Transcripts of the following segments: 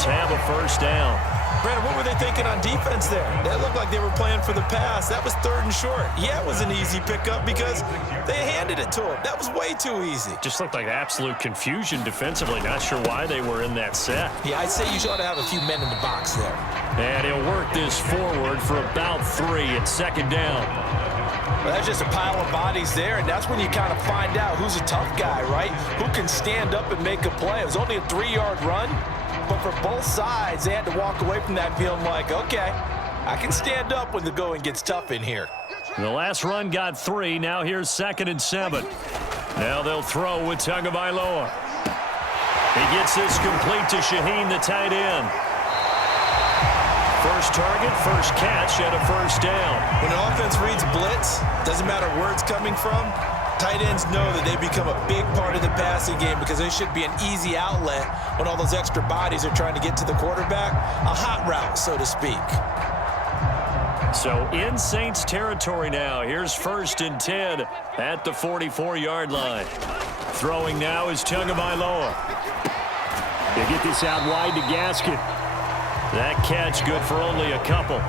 Saints have a first down. Brandon, what were they thinking on defense there? That looked like they were playing for the pass. That was 3rd and short. Yeah, it was an easy pickup because they handed it to him. That was way too easy. Just looked like absolute confusion defensively. Not sure why they were in that set. Yeah, I'd say you ought to have a few men in the box there. And he'll work this forward for about 3 at 2nd down. Well, that's just a pile of bodies there, and that's when you kind of find out who's a tough guy, right? Who can stand up and make a play. It was only a 3-yard run. But for both sides, they had to walk away from that feeling like, okay, I can stand up when the going gets tough in here. The last run got 3. Now here's 2nd and 7. Now they'll throw with Tagovailoa. He gets this complete to Shaheen, the tight end. First target, first catch, and a first down. When an offense reads blitz, doesn't matter where it's coming from, tight ends know that they become a big part of the passing game because they should be an easy outlet when all those extra bodies are trying to get to the quarterback. A hot route, so to speak. So in Saints territory now. Here's 1st and 10 at the 44-yard line. Throwing now is Tagovailoa. They get this out wide to Gaskin. That catch good for only a couple.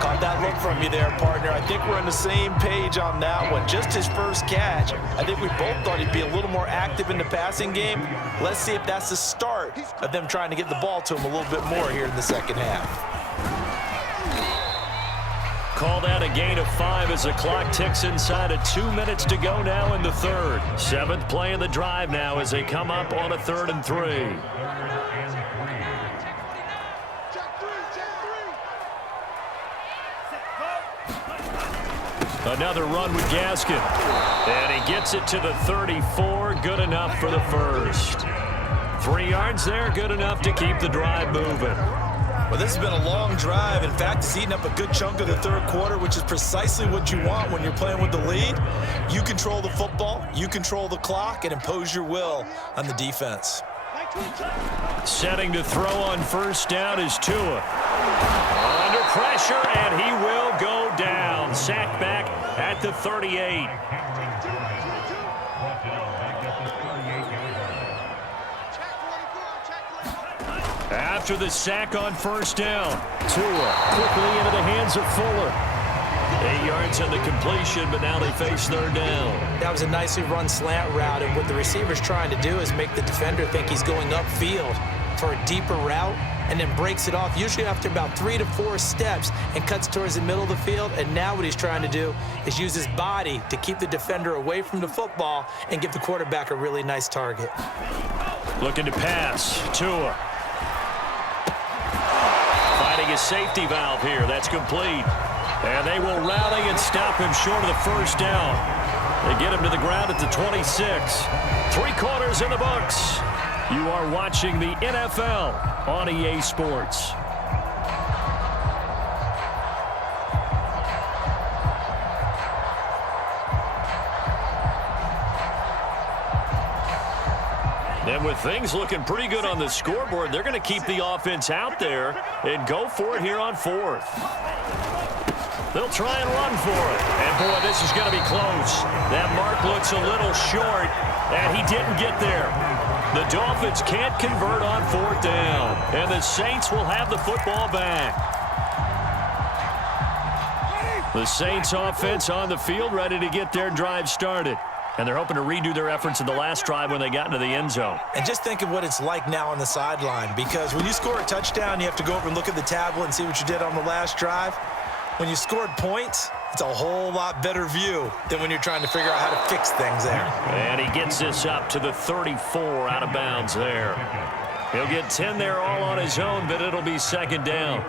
Caught that look from you there, partner. I think we're on the same page on that one. Just his first catch. I think we both thought he'd be a little more active in the passing game. Let's see if that's the start of them trying to get the ball to him a little bit more here in the second half. Call that a gain of 5 as the clock ticks inside of 2 minutes to go now in the 3rd. 7th play of the drive now as they come up on a 3rd and 3. Another run with Gaskin. And he gets it to the 34. Good enough for the first. 3 yards there. Good enough to keep the drive moving. Well, this has been a long drive. In fact, it's eaten up a good chunk of the 3rd quarter, which is precisely what you want when you're playing with the lead. You control the football, you control the clock, and impose your will on the defense. Setting to throw on first down is Tua. Under pressure, and he will go down. Sacked back at the 38. After the sack on first down, Tua quickly into the hands of Fuller. 8 yards on the completion, but now they face 3rd down. That was a nicely run slant route, and what the receiver's trying to do is make the defender think he's going upfield for a deeper route, and then breaks it off, usually after about 3 to 4 steps, and cuts towards the middle of the field. And now what he's trying to do is use his body to keep the defender away from the football and give the quarterback a really nice target. Looking to pass, Tua. Finding a safety valve here. That's complete. And they will rally and stop him short of the first down. They get him to the ground at the 26. 3 quarters in the books. You are watching the NFL on EA Sports. And with things looking pretty good on the scoreboard, they're going to keep the offense out there and go for it here on 4th. They'll try and run for it. And, boy, this is going to be close. That mark looks a little short, and he didn't get there. The Dolphins can't convert on 4th down, and the Saints will have the football back. The Saints offense on the field ready to get their drive started. And they're hoping to redo their efforts in the last drive when they got into the end zone. And just think of what it's like now on the sideline, because when you score a touchdown, you have to go over and look at the tablet and see what you did on the last drive. When you scored points, it's a whole lot better view than when you're trying to figure out how to fix things there. And he gets this up to the 34 out of bounds there. He'll get 10 there all on his own, but it'll be 2nd down.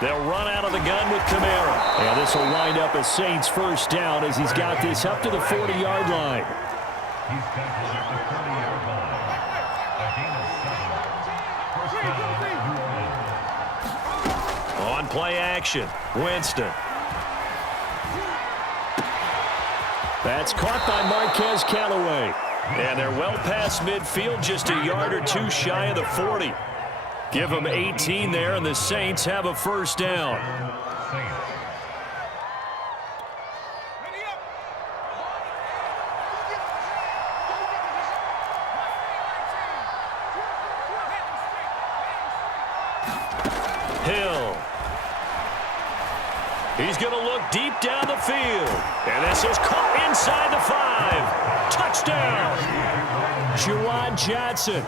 They'll run out of the gun with Kamara. And this will wind up a Saints first down as he's got this up to the 40-yard line. On play action, Winston. That's caught by Marquez Callaway. And they're well past midfield, just a yard or two shy of the 40. Give them 18 there, and the Saints have a first down. He's going to look deep down the field. And this is caught inside the 5. Touchdown. Juwan Johnson,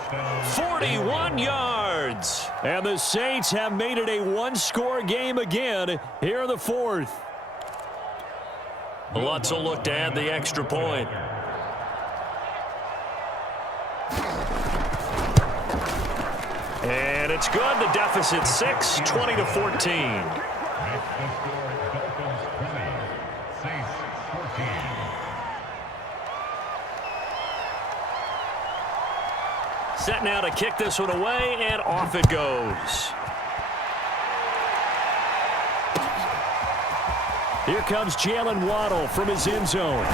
41 yards. And the Saints have made it a one-score game again here in the 4th. Lutz will look to add the extra point. And it's good. The deficit 6, 20-14. Set now to kick this one away, and off it goes. Here comes Jalen Waddle from his end zone.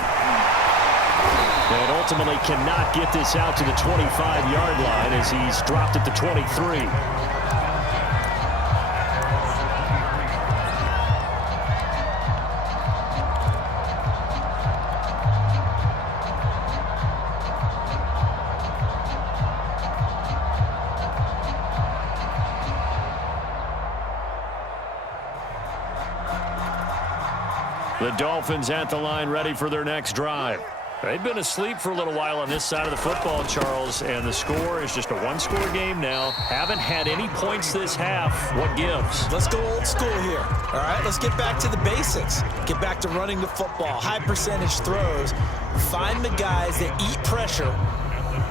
And ultimately cannot get this out to the 25-yard line as he's dropped at the 23. The Dolphins at the line ready for their next drive. They've been asleep for a little while on this side of the football, Charles, and the score is just a one-score game now. Haven't had any points this half. What gives? Let's go old school here. All right, let's get back to the basics. Get back to running the football, high percentage throws. Find the guys that eat pressure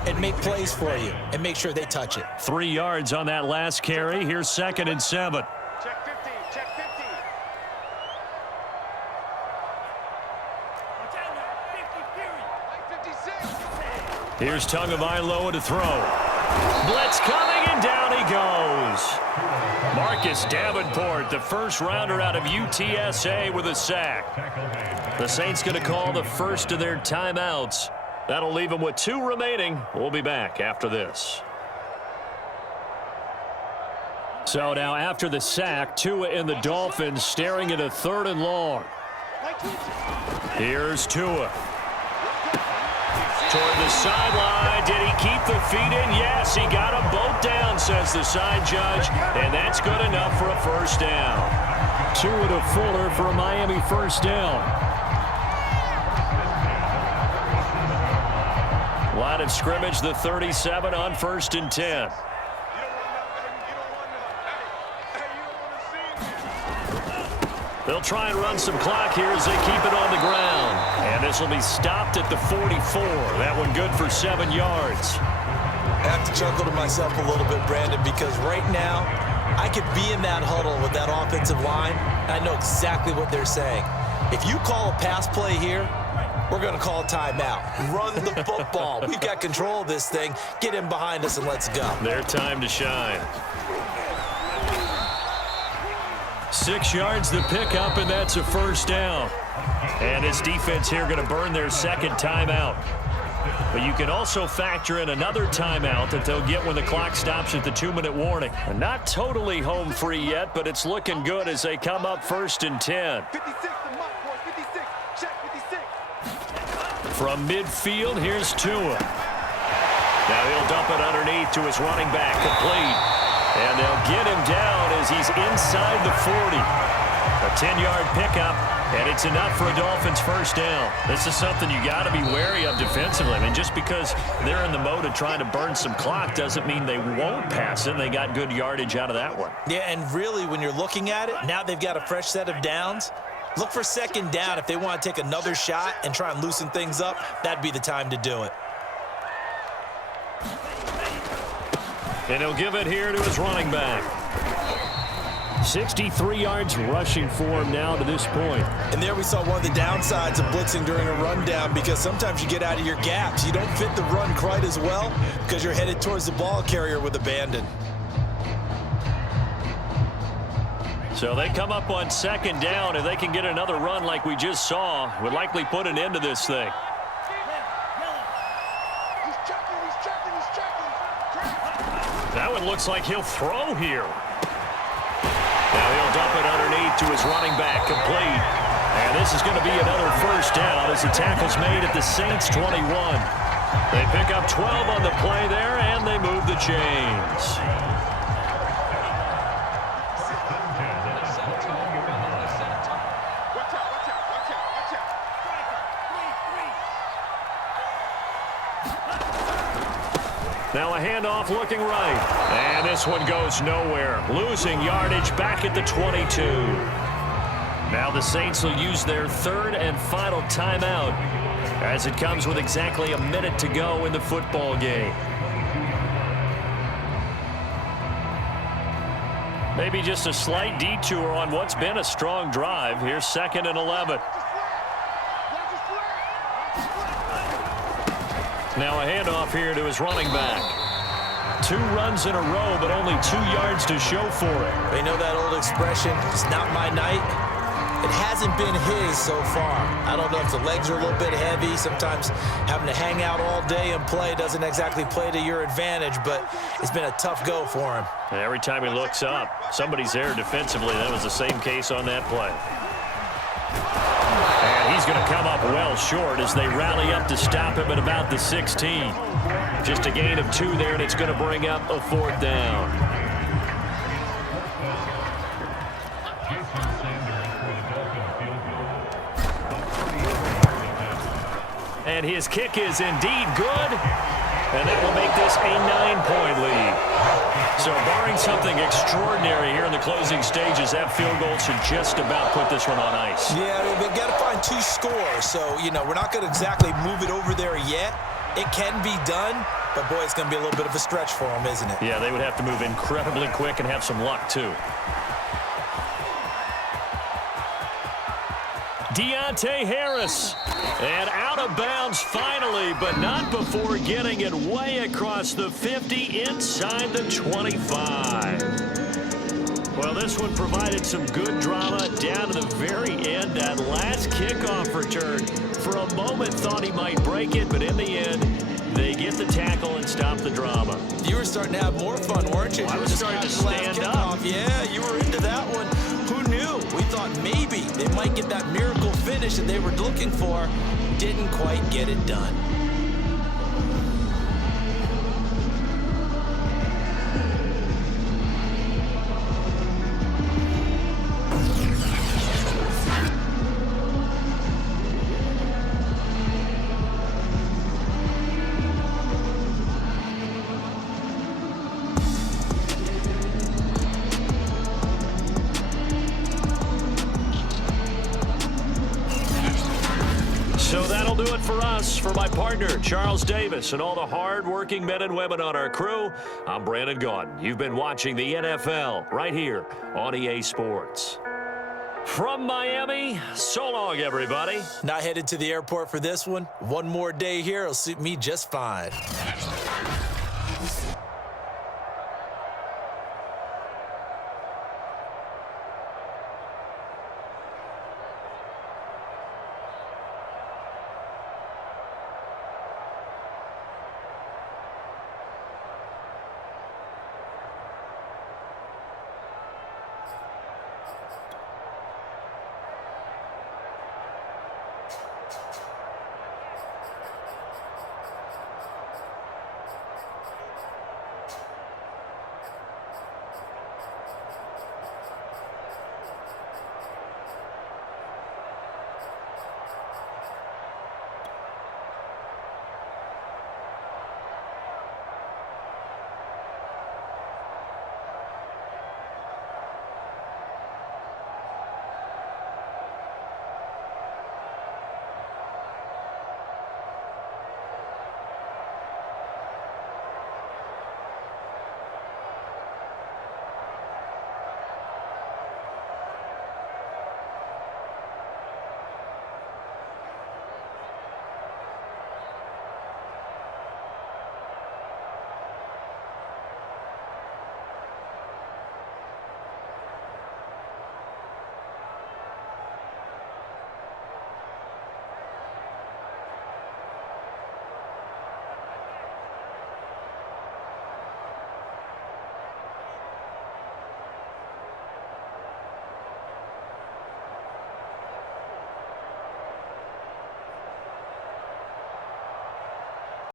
and make plays for you and make sure they touch it. 3 yards on that last carry. Here's 2nd and 7. Check 50, check 50. Here's Tagovailoa to throw. Blitz coming, and down he goes. Marcus Davenport, the first rounder out of UTSA, with a sack. The Saints going to call the first of their timeouts. That'll leave them with 2 remaining. We'll be back after this. So now after the sack, Tua and the Dolphins staring at a 3rd and long. Here's Tua. Toward the sideline. Did he keep the feet in? Yes, he got them both down, says the side judge. And that's good enough for a first down. Tua to Fuller for a Miami first down. Line of scrimmage, the 37 on 1st and 10. They'll try and run some clock here as they keep it on the ground. And this will be stopped at the 44. That one good for 7 yards. I have to chuckle to myself a little bit, Brandon, because right now I could be in that huddle with that offensive line. I know exactly what they're saying. If you call a pass play here, we're going to call a timeout. Run the football. We've got control of this thing. Get in behind us and let's go. Their time to shine. 6 yards the pickup, and that's a first down. And this defense here going to burn their 2nd timeout. But you can also factor in another timeout that they'll get when the clock stops at the 2-minute warning. And not totally home free yet, but it's looking good as they come up 1st and 10. 56, the mark, boys, 56. Check 56. From midfield, here's Tua. Now he'll dump it underneath to his running back, complete. And they'll get him down as he's inside the 40. A 10-yard pickup, and it's enough for a Dolphins first down. This is something you got to be wary of defensively. I mean, just because they're in the mode of trying to burn some clock doesn't mean they won't pass it. They got good yardage out of that one. Yeah, and really, when you're looking at it, now they've got a fresh set of downs. Look for 2nd down. If they want to take another shot and try and loosen things up, that'd be the time to do it. And he'll give it here to his running back. 63 yards rushing for him now to this point. And there we saw one of the downsides of blitzing during a rundown, because sometimes you get out of your gaps. You don't fit the run quite as well because you're headed towards the ball carrier with abandon. So they come up on 2nd down. If they can get another run like we just saw, would likely put an end to this thing. That one looks like he'll throw here. Now he'll dump it underneath to his running back, complete. And this is going to be another first down as the tackle's made at the Saints' 21. They pick up 12 on the play there, and they move the chains. Now a handoff looking right. And this one goes nowhere. Losing yardage back at the 22. Now the Saints will use their third and final timeout as it comes with exactly a minute to go in the football game. Maybe just a slight detour on what's been a strong drive. Here's 2nd and 11. Now a handoff here to his running back. 2 runs in a row, but only 2 yards to show for it. They know that old expression, it's not my night. It hasn't been his so far. I don't know if the legs are a little bit heavy. Sometimes having to hang out all day and play doesn't exactly play to your advantage, but it's been a tough go for him. And every time he looks up, somebody's there defensively. That was the same case on that play. And he's going to come up well short as they rally up to stop him at about the 16. Just a gain of 2 there, and it's going to bring up a 4th down. And his kick is indeed good. And that will make this a 9-point lead. So barring something extraordinary here in the closing stages, that field goal should just about put this one on ice. Yeah, we've got to find 2 scores. So, we're not going to exactly move it over there yet. It can be done, but boy, it's going to be a little bit of a stretch for them, isn't it? Yeah, they would have to move incredibly quick and have some luck, too. Deontay Harris. And out of bounds finally, but not before getting it way across the 50 inside the 25. Well, this one provided some good drama down to the very end. That last kickoff return, for a moment thought he might break it, but in the end, they get the tackle and stop the drama. You were starting to have more fun, weren't you? I was starting to stand up. Yeah, you were into that one. Who knew? We thought maybe they might get that miracle finish that they were looking for. Didn't quite get it done. So that'll do it for us. For my partner, Charles Davis, and all the hard-working men and women on our crew, I'm Brandon Gaudin. You've been watching the NFL right here on EA Sports. From Miami, so long, everybody. Not headed to the airport for this one. One more day here will suit me just fine.